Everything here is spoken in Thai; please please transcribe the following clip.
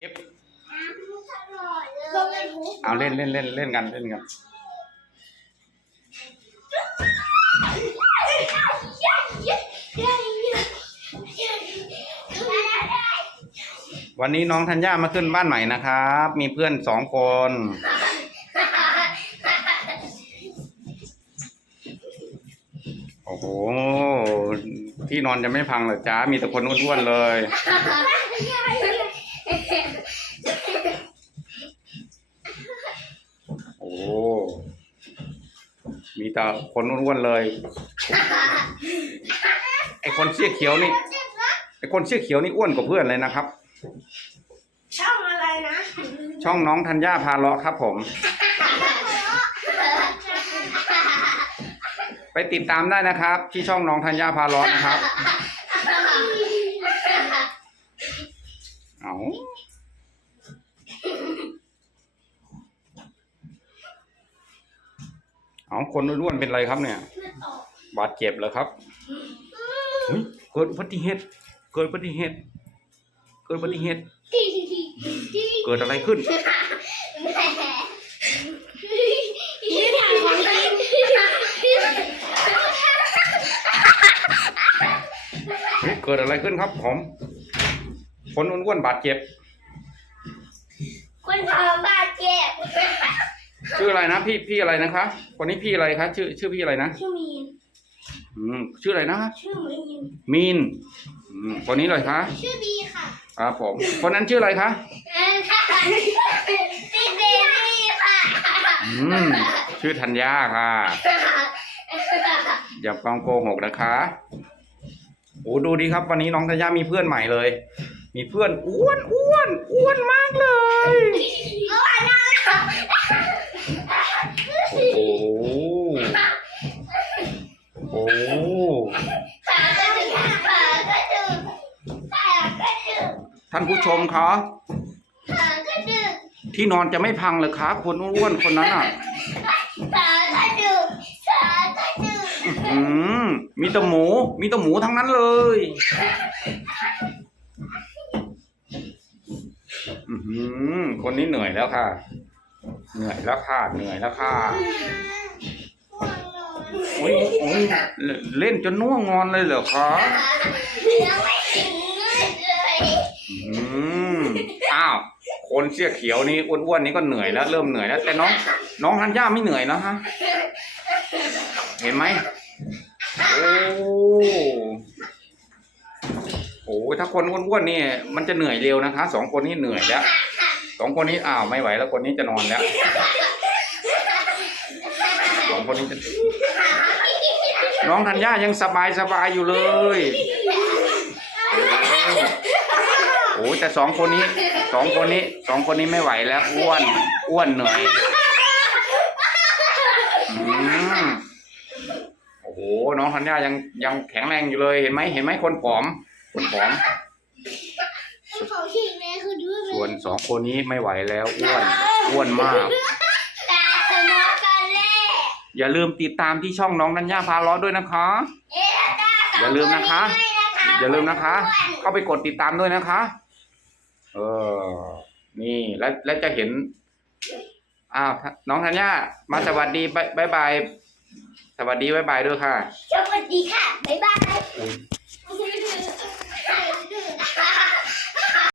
เก็บลงเลยหูเอาเล่นเล่นเล่นเล่นกันเล่นกันวันนี้น้องธัญญามาขึ้นบ้านใหม่นะครับ มีเพื่อนสองคน โอ้โห ที่นอนจะไม่พังเหรอจ้า มีแต่คนอ้วนๆเลย โอ้ มีแต่คนอ้วนๆเลย ไอคนเสื้อเขียวนี่ ไอคนเสื้อเขียวนี่อ้วนกว่าเพื่อนเลยนะครับ ช่องอะไรนะ ช่องน้องธัญญาพาเลาะครับผม ไปติดตามได้นะครับ ที่ช่องน้องธัญญาพาเลาะนะครับ เอา เอาคนอ้วนๆเป็นไรครับเนี่ย บาดเจ็บเหรอครับเฮ้ยเกิดอุบัติเหตุ เกิดอุบัติเหตุ เกิดอุบัติเหตุ เกิดอะไรขึ้นนี่ถ่ายของจริงเฮ้ยเกิดอะไรขึ้นครับผมคนอ้วนๆบาดเจ็บคนทำบาดเจ็บ ชื่ออะไรนะพี่พี่อะไรนะคะ คนนี้พี่อะไรคะชื่อชื่อพี่อะไรนะชื่อมีนอืมชื่ออะไรนะชื่อมีนมีนอืมคนนี้เลยคะชื่อบีค่ะครับผมคนนั้นชื่ออะไรคะเออค่ะพี่เบบี้ค่ะอืมชื่อธัญญาค่ะอย่าฟังโกหกนะคะโอ้ดูดีครับ วันนี้น้องธัญญามีเพื่อนใหม่เลย มีเพื่อนอ้วนอ้วนอ้วนมากเลยเอาไว้นะ โอ้โหโอ้โหขากระดึงขากระดึงขากระดึงท่านผู้ชมคะขากระดึงที่นอนจะไม่พังเลยคะคนอ้วนๆคนนั้นอะขากระดึงขากระดึงอืมมีแต่หมู มีแต่หมูทั้งนั้นเลยอือหือคนนี้เหนื่อยแล้วค่ะ เหนื่อยแล้วค่ะเหนื่อยแล้วค่ะโอ้ยโอ้ยเล่นเล่นจนน่วงงอนเลยเหรอคะยังไม่ถึงเลยอืมอ้าวคนเสื้อเขียวนี่อ้วนๆนี่ก็เหนื่อยแล้ว เริ่มเหนื่อยแล้วแต่น้อง น้องธัญญาไม่เหนื่อยนะฮะเห็นไหมโอ้โหถ้าคนอ้วนๆนี่ มันจะเหนื่อยเร็วนะคะสองคนนี้เหนื่อยแล้ว สองคนนี้อ้าวไม่ไหวแล้วคนนี้จะนอนแล้วสองคนนี้จะน้องธัญญายังสบายสบายอยู่เลยโอ้แต่สองคนนี้สองคนนี้สองคนนี้ไม่ไหวแล้วอ้วนอ้วนเหนื่อยอโอ้โหน้องธัญญายังยังแข็งแรงอยู่เลยเห็นไหมเห็นไหมคนผอมคนผอม ของที่แม่คือดู ส่วนส องคนนี้ไม่ไหวแล้วอ้วนอ้วนมาก ตาสมอกันเล่อย่าลืมติดตามที่ช่องน้องนัญญาพาล้อด้วยนะคะ เอ๊ะตาสมอย่าลืมนะคะ อย่าลืมนะคะ เข้าไปกดติดตามด้วยนะคะ เออ นี่แล้วแล้วจะเห็น อ้าวน้องธัญญามาสวัสดีบายบายบายสวัสดีบายบายด้วยค่ะ สวัสดีค่ะ บ๊ายบายอุ๊ย